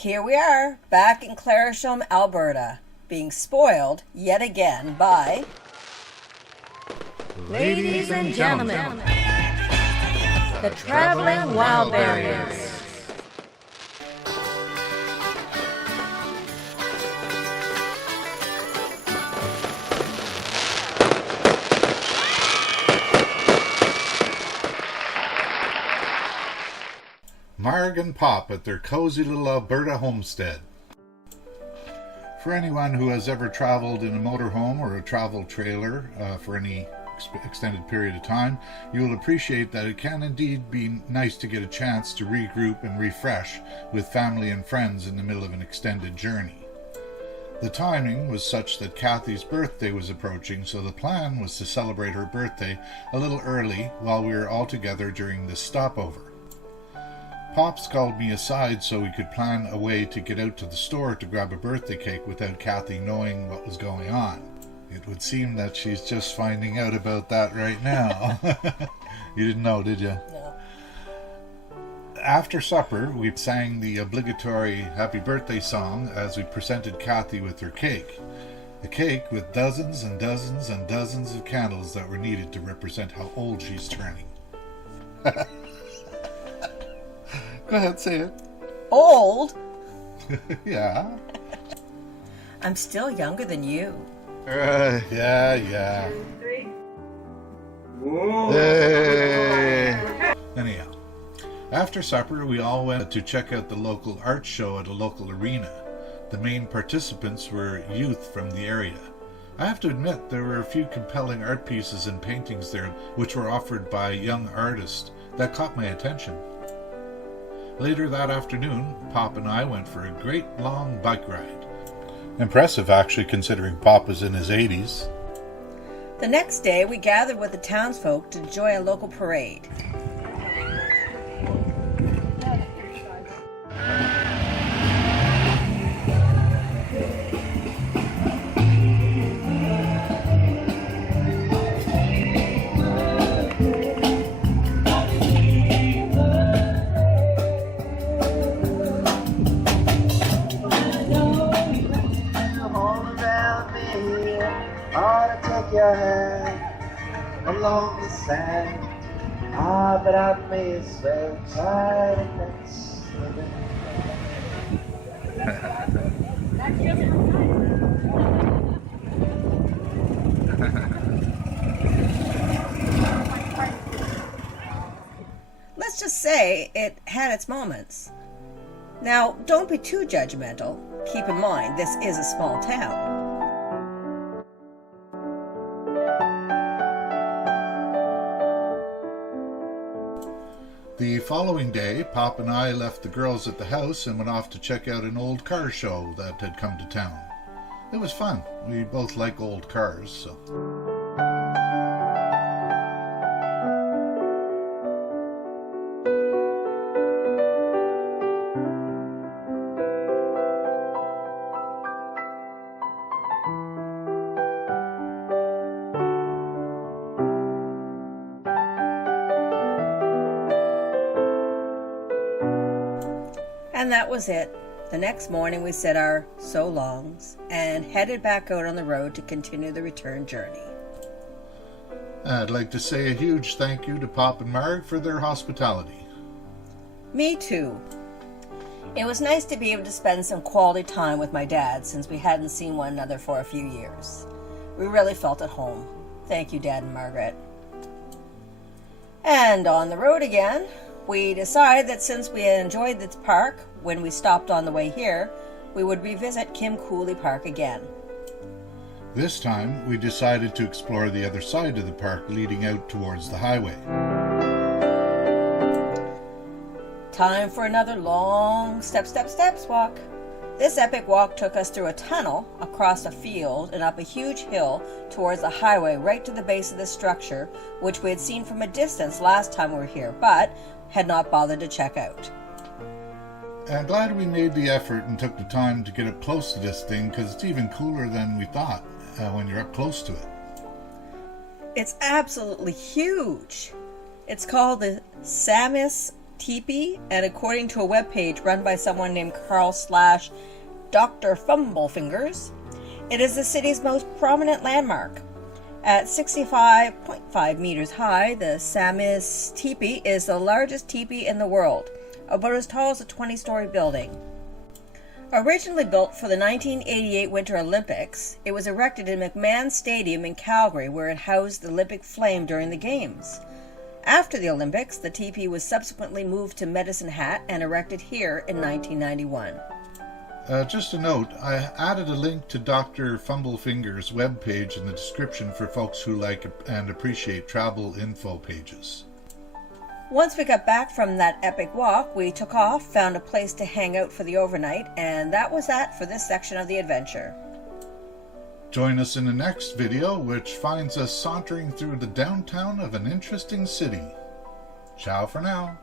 Here we are, back in Claresholm, Alberta, being spoiled yet again by... Ladies and gentlemen, the Traveling Wildberries. Marg and Pop at their cozy little Alberta homestead. For anyone who has ever traveled in a motorhome or a travel trailer for any extended period of time, you will appreciate that it can indeed be nice to get a chance to regroup and refresh with family and friends in the middle of an extended journey. The timing was such that Kathy's birthday was approaching, so the plan was to celebrate her birthday a little early while we were all together during this stopover. Pops called me aside so we could plan a way to get out to the store to grab a birthday cake without Kathy knowing what was going on. It would seem that she's just finding out about that right now. You didn't know, did you? No. After supper, we sang the obligatory happy birthday song as we presented Kathy with her cake. A cake with dozens and dozens and dozens of candles that were needed to represent how old she's turning. Go ahead, say it. Old? Yeah. I'm still younger than you. Yeah. 2, 3. Hey. Anyhow, after supper, we all went to check out the local art show at a local arena. The main participants were youth from the area. I have to admit, there were a few compelling art pieces and paintings there which were offered by young artists that caught my attention. Later that afternoon, Pop and I went for a great long bike ride. Impressive, actually, considering Pop was in his 80s. The next day, we gathered with the townsfolk to enjoy a local parade. Your hand along the sand. But I miss so tired and sleeping. Let's just say it had its moments. Now, don't be too judgmental. Keep in mind, this is a small town. The following day, Pop and I left the girls at the house and went off to check out an old car show that had come to town. It was fun. We both like old cars, so... And that was it. The next morning we said our so longs and headed back out on the road to continue the return journey. I'd like to say a huge thank you to Pop and Marg for their hospitality. Me too. It was nice to be able to spend some quality time with my dad since we hadn't seen one another for a few years. We really felt at home. Thank you, Dad and Margaret. And on the road again, we decided that since we had enjoyed this park when we stopped on the way here, we would revisit Kim Cooley Park again. This time, we decided to explore the other side of the park leading out towards the highway. Time for another long steps walk. This epic walk took us through a tunnel, across a field, and up a huge hill towards the highway right to the base of the structure, which we had seen from a distance last time we were here, but had not bothered to check out. I'm glad we made the effort and took the time to get up close to this thing, because it's even cooler than we thought when you're up close to it. It's absolutely huge. It's called the Samus Teepee, and according to a webpage run by someone named Carl/Dr. Fumblefingers, it is the city's most prominent landmark. At 65.5 meters high, the Samus Tipi is the largest teepee in the world, about as tall as a 20-story building. Originally built for the 1988 Winter Olympics, it was erected in McMahon Stadium in Calgary, where it housed the Olympic flame during the Games. After the Olympics, the teepee was subsequently moved to Medicine Hat and erected here in 1991. Just a note, I added a link to Dr. Fumblefingers' webpage in the description for folks who like and appreciate travel info pages. Once we got back from that epic walk, we took off, found a place to hang out for the overnight, and that was that for this section of the adventure. Join us in the next video, which finds us sauntering through the downtown of an interesting city. Ciao for now.